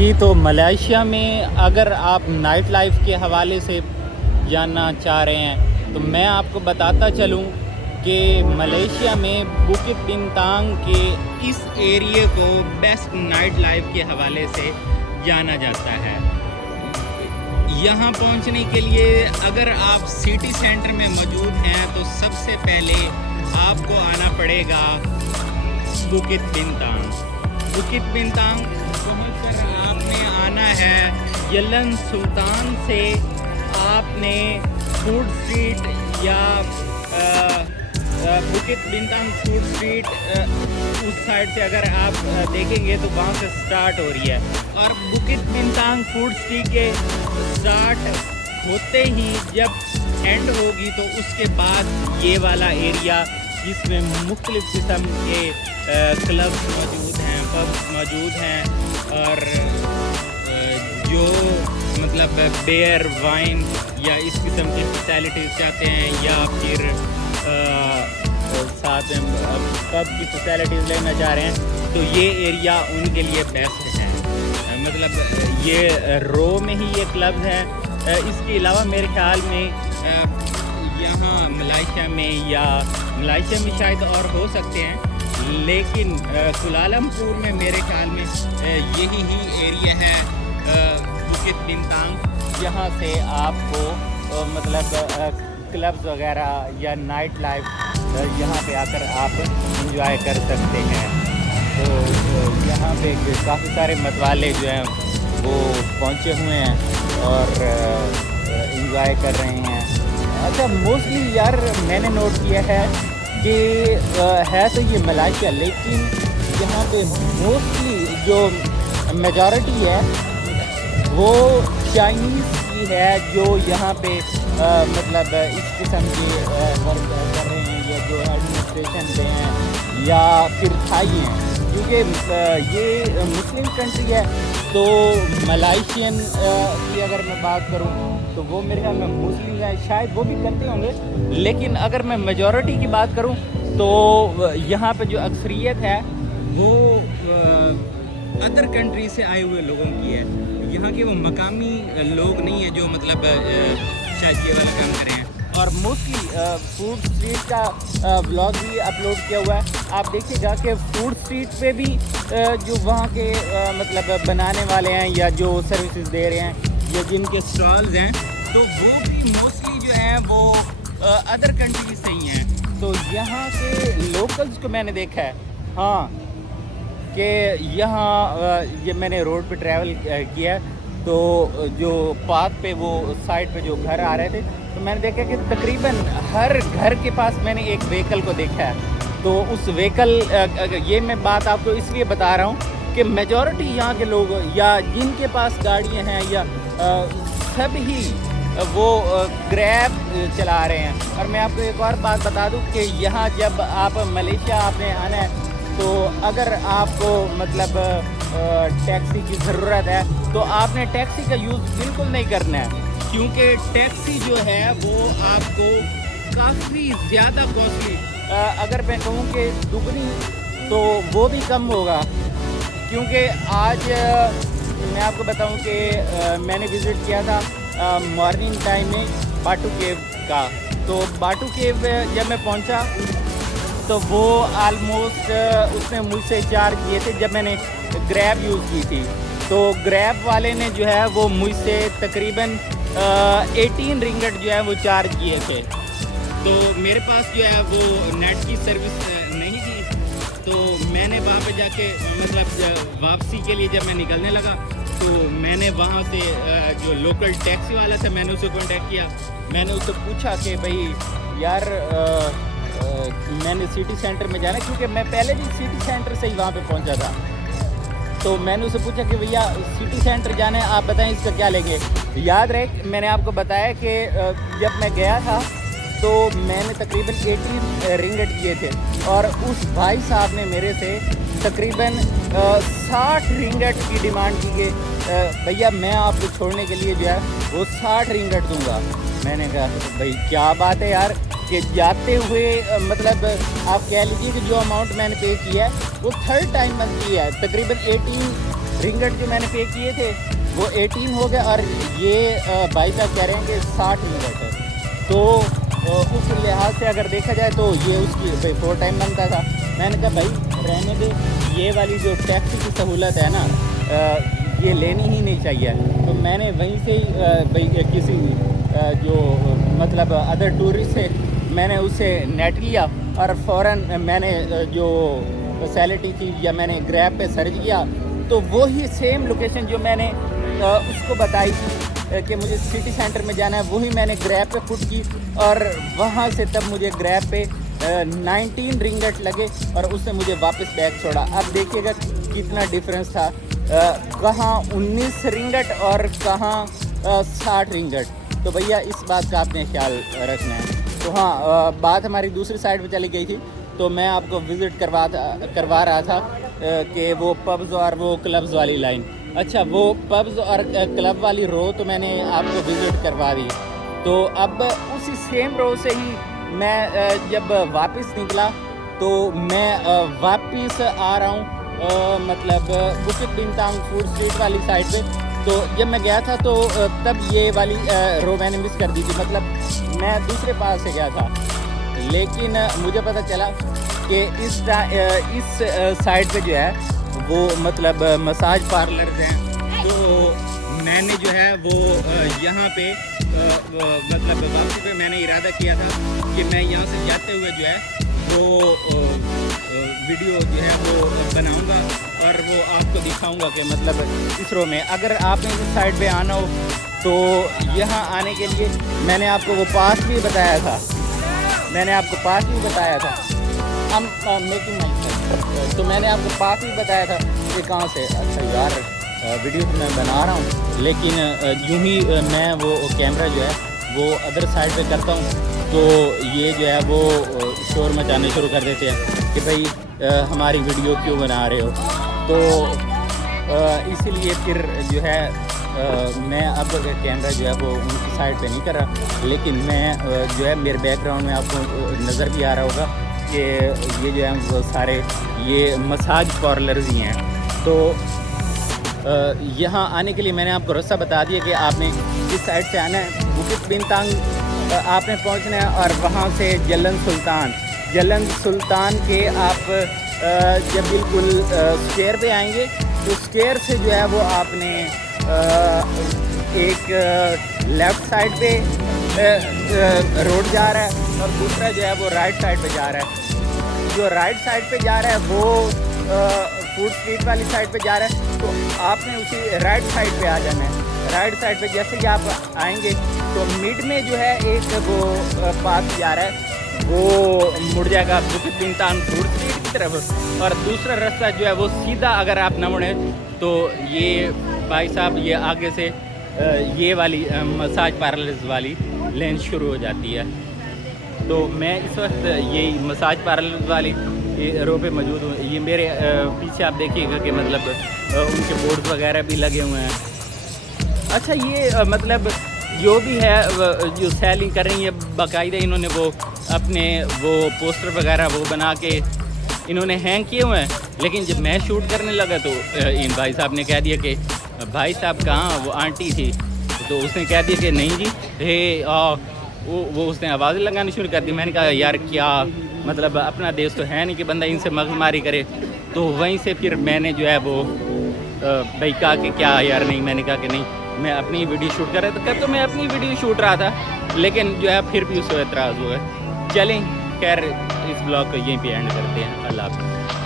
جی تو ملائیشیا میں اگر آپ نائٹ لائف کے حوالے سے جاننا چاہ رہے ہیں تو میں آپ کو بتاتا چلوں کہ ملائیشیا میں بکت بنتانگ کے اس ایریے کو بیسٹ نائٹ لائف کے حوالے سے جانا جاتا ہے۔ یہاں پہنچنے کے لیے اگر آپ سٹی سینٹر میں موجود ہیں تو سب سے پہلے آپ کو آنا پڑے گا بکت بنتانگ۔ بکت بنتانگ پہنچ کر آپ نے آنا ہے یلن سلطان سے، آپ نے فوڈ اسٹریٹ یا بکت بنتانگ فوڈ اسٹریٹ اس سائڈ سے اگر آپ دیکھیں گے تو وہاں سے سٹارٹ ہو رہی ہے، اور بکت بنتانگ فوڈ اسٹریٹ کے سٹارٹ ہوتے ہی جب اینڈ ہوگی تو اس کے بعد یہ والا ایریا جس میں مختلف قسم کے کلبs موجود ہیں، پبs موجود ہیں، اور جو مطلب بیئر وائن یا اس قسم کی فیسیلٹیز چاہتے ہیں یا پھر ساتھ میں پب کی فیسیلٹیز لینا چاہ رہے ہیں تو یہ ایریا ان کے لیے بیسٹ ہے۔ مطلب یہ رو میں ہی یہ کلبز ہیں۔ اس کے علاوہ میرے خیال میں یہاں ملائیشیا میں یا ملائیشیا میں شاید اور ہو سکتے ہیں، لیکن کولالمپور میں میرے خیال میں یہی ہی ایریا ہے بکت بنتانگ، جہاں سے آپ کو مطلب کلبز وغیرہ یا نائٹ لائف یہاں پہ آ کر آپ انجوائے کر سکتے ہیں۔ تو یہاں پہ کافی سارے متوالے جو ہیں وہ پہنچے ہوئے ہیں اور انجوائے کر رہے ہیں۔ اچھا موسٹلی یار میں نے نوٹ کیا ہے کہ ہے تو یہ ملائیشیا، لیکن یہاں پہ موسٹلی جو میجورٹی ہے وہ چائنیز کی ہے، جو یہاں پہ مطلب اس قسم کے ورک کر رہے ہیں یا جو ایڈمنسٹریشن پہ ہیں یا پھر تھائی ہیں، کیونکہ یہ مسلم کنٹری ہے۔ تو ملائیشین کی اگر میں بات کروں تو وہ میرے خیال میں مسلم ہیں، شاید وہ بھی کرتے ہوں گے، لیکن اگر میں میجورٹی کی بات کروں تو یہاں پہ جو اکثریت ہے وہ ادر کنٹری سے آئے ہوئے لوگوں کی ہے۔ یہاں کے وہ مقامی لوگ نہیں ہیں جو مطلب شاید یہ والا کام کریں ہیں۔ اور موسٹلی فوڈ اسٹریٹ کا بلاگ بھی اپلوڈ کیا ہوا ہے، آپ دیکھیے گا کہ فوڈ اسٹریٹ پہ بھی جو وہاں کے مطلب بنانے والے ہیں یا جو سروسز دے رہے ہیں یا جن کے اسٹالز ہیں تو وہ بھی موسٹلی جو ہیں وہ ادر کنٹریز سے ہی ہیں۔ تو یہاں کے لوکلز کو میں نے دیکھا ہے ہاں کہ یہاں جب میں نے روڈ پہ ٹریول کیا تو جو پاتھ پہ وہ سائڈ پہ جو گھر آ رہے تھے تو میں نے دیکھا کہ تقریباً ہر گھر کے پاس میں نے ایک وہیکل کو دیکھا ہے۔ تو اس وہیکل یہ میں بات آپ کو اس لیے بتا رہا ہوں کہ میجورٹی یہاں کے لوگ یا جن کے پاس گاڑیاں ہیں یا سب ہی وہ گریب چلا رہے ہیں۔ اور میں آپ کو ایک اور بات بتا دوں کہ یہاں جب آپ ملائیشیا آپ نے آنا ہے تو اگر آپ کو مطلب ٹیکسی کی ضرورت ہے تو آپ نے ٹیکسی کا یوز بالکل نہیں کرنا ہے، کیونکہ ٹیکسی جو ہے وہ آپ کو کافی زیادہ کاسٹلی، اگر میں کہوں کہ دگنی تو وہ بھی کم ہوگا، کیونکہ آج میں آپ کو بتاؤں کہ میں نے وزٹ کیا تھا مارننگ ٹائم میں باٹو کیو کا۔ تو باٹو کیو جب میں پہنچا تو وہ آلموسٹ اس نے مجھ سے چارج کیے تھے جب میں نے گریب یوز کی تھی، تو گریب والے نے جو ہے وہ مجھ سے تقریباً 18 رنگٹ جو ہے وہ چارج کیے تھے۔ تو میرے پاس جو ہے وہ نیٹ کی سروس نہیں تھی، تو میں نے وہاں پہ جا کے مطلب واپسی کے لیے جب میں نکلنے لگا تو میں نے وہاں سے جو لوکل ٹیکسی والا تھا میں نے اسے کانٹیکٹ کیا، میں نے اس سے پوچھا کہ بھائی یار میں نے سٹی سینٹر میں جانا ہے، کیونکہ میں پہلے بھی سٹی سینٹر سے ہی وہاں پہ پہنچا تھا، تو میں نے اسے پوچھا کہ بھیا سٹی سینٹر جانا ہے، آپ بتائیں اس کا کیا لیں گے۔ یاد رہے میں نے آپ کو بتایا کہ جب میں گیا تھا تو میں نے تقریباً 18 رنگٹ کیے تھے، اور اس بھائی صاحب نے میرے سے تقریباً 60 رنگٹ کی ڈیمانڈ کی کہ بھیا میں آپ کو چھوڑنے کے لیے جو ہے وہ 60 رنگٹ دوں گا۔ میں نے کہا بھائی کیا بات ہے یار، کہ جاتے ہوئے مطلب آپ کہہ لیجیے کہ جو اماؤنٹ میں نے پے کیا ہے وہ تھرڈ ٹائم منتھ کی ہے، تقریباً رنگٹ جو میں نے پے کیے تھے وہ 18 ہو گئے، اور یہ بھائی صاحب کہہ رہے ہیں کہ 60 رنگٹ ہے. تو اس لحاظ سے اگر دیکھا جائے تو یہ اس کی بھائی 4 ٹائم بنتا تھا. میں نے کہا بھائی رہنے دے، یہ والی جو ٹیکسی کی سہولت ہے نا یہ لینی ہی نہیں چاہیے. تو میں نے وہیں سے ہی بھائی کسی جو مطلب ادر ٹورسٹ سے میں نے اس سے نیٹ لیا، اور فوراً میں نے جو فیسلٹی تھی یا میں نے گریب پہ سرچ کیا تو وہی سیم لوکیشن جو میں نے اس کو بتائی تھی کہ مجھے سٹی سینٹر میں جانا ہے، وہی میں نے گریب پہ پٹ کی، اور وہاں سے تب مجھے گریب پہ 19 رنگٹ لگے اور اس نے مجھے واپس بیک چھوڑا. اب دیکھیے گا کتنا ڈفرینس تھا، کہاں 19 رنگٹ اور کہاں 60 رنگٹ. تو بھیا اس بات کا آپ نے خیال رکھنا ہے. تو ہاں بات ہماری دوسری سائڈ پہ چلی گئی تھی، تو میں آپ کو وزٹ کروا رہا تھا کہ وہ پبز اور وہ کلبز والی لائن. اچھا وہ پبز اور کلب والی رو تو میں نے آپ کو وزٹ کروا دی. تو اب اسی سیم رو سے ہی میں جب واپس نکلا تو میں واپس آ رہا ہوں مطلب بکت بنتانگ فوڈ اسٹریٹ والی سائڈ پہ. تو جب میں گیا تھا تو تب یہ والی رو میں نے مس کر دی تھی، مطلب میں دوسرے پاس سے گیا تھا. لیکن مجھے پتہ چلا کہ اس سائڈ پہ جو ہے وہ مطلب مساج پارلرز ہیں. تو میں نے جو ہے وہ یہاں پہ مطلب واپسی پہ میں نے ارادہ کیا تھا کہ میں یہاں سے جاتے ہوئے جو ہے وہ ویڈیو جو ہے وہ بناؤں گا اور وہ آپ کو دکھاؤں گا کہ مطلب اس رو میں اگر آپ نے اس سائڈ پہ آنا ہو تو یہاں آنے کے لیے میں نے آپ کو وہ پاس بھی بتایا تھا. تو میں نے آپ کو پاس بھی بتایا تھا کہ کہاں سے. اچھا یار ویڈیو تو میں بنا رہا ہوں لیکن یوں ہی میں وہ کیمرہ جو ہے وہ ادر سائڈ پہ کرتا ہوں تو یہ جو ہے وہ شور مچانے شروع کر دیتے ہیں کہ بھائی ہماری ویڈیو کیوں بنا رہے ہو. تو اسی لیے پھر جو ہے میں اب کیمرہ جو ہے وہ ان کی سائڈ پہ نہیں کر رہا، لیکن میں جو ہے میرے بیک گراؤنڈ میں آپ کو نظر بھی آ رہا ہوگا کہ یہ جو ہے وہ سارے یہ مساج پارلرز ہی ہیں. تو یہاں آنے کے لیے میں نے آپ کو راستہ بتا دیا کہ آپ نے اس سائڈ سے آنا ہے. بکت بنتانگ آپ نے پہنچنا ہے اور وہاں سے جلن سلطان کے آپ جب بالکل اسکیئر پہ آئیں گے تو اسکیئر سے جو ہے وہ آپ نے ایک لیفٹ سائڈ پہ روڈ جا رہا ہے اور دوسرا جو ہے وہ رائٹ سائڈ پہ جا رہا ہے. جو رائٹ سائڈ پہ جا رہا ہے وہ فوڈ اسٹریٹ والی سائڈ پہ جا رہا ہے تو آپ نے اسی رائٹ سائڈ پہ آ جانا ہے. رائٹ سائڈ پہ جیسے ہی آپ آئیں گے تو مڈ میں جو ہے ایک وہ پاتھ جا رہا ہے وہ مڑ جائے گا بکت بنتانگ فوڈ اسٹریٹ کی طرف، اور دوسرا راستہ جو ہے وہ سیدھا اگر آپ نہ مڑیں تو یہ بھائی صاحب یہ آگے سے یہ والی مساج پارلرز والی لین شروع ہو جاتی ہے. تو میں اس وقت یہی مساج پارلرز والی رو پہ موجود ہوں. یہ میرے پیچھے آپ دیکھیے گا کہ مطلب ان کے بورڈ وغیرہ بھی لگے ہوئے ہیں. اچھا یہ مطلب جو بھی ہے جو سیلنگ کر رہی ہے باقاعدہ انہوں نے وہ اپنے وہ پوسٹر وغیرہ وہ بنا کے انہوں نے ہینگ کیے ہوئے ہیں. لیکن جب میں شوٹ کرنے لگا تو ان بھائی صاحب نے کہہ دیا کہ بھائی صاحب کہاں وہ آنٹی تھی، تو اس نے کہہ دیا کہ نہیں جی وہ اس نے آوازیں لگانی شروع کر دی. میں نے کہا یار کیا مطلب اپنا دیش تو ہے نہیں کہ بندہ ان سے مغز ماری کرے. تو وہیں سے پھر میں نے جو ہے وہ بھائی کہا کہ کیا یار نہیں، میں نے کہا کہ نہیں میں اپنی ویڈیو شوٹ کر رہا تھا. تو میں اپنی ویڈیو شوٹ رہا تھا لیکن جو ہے پھر بھی اس کو اعتراض ہوا ہے. چلیں خیر اس بلاگ کو یہیں پہ اینڈ کرتے ہیں. اللہ حافظ.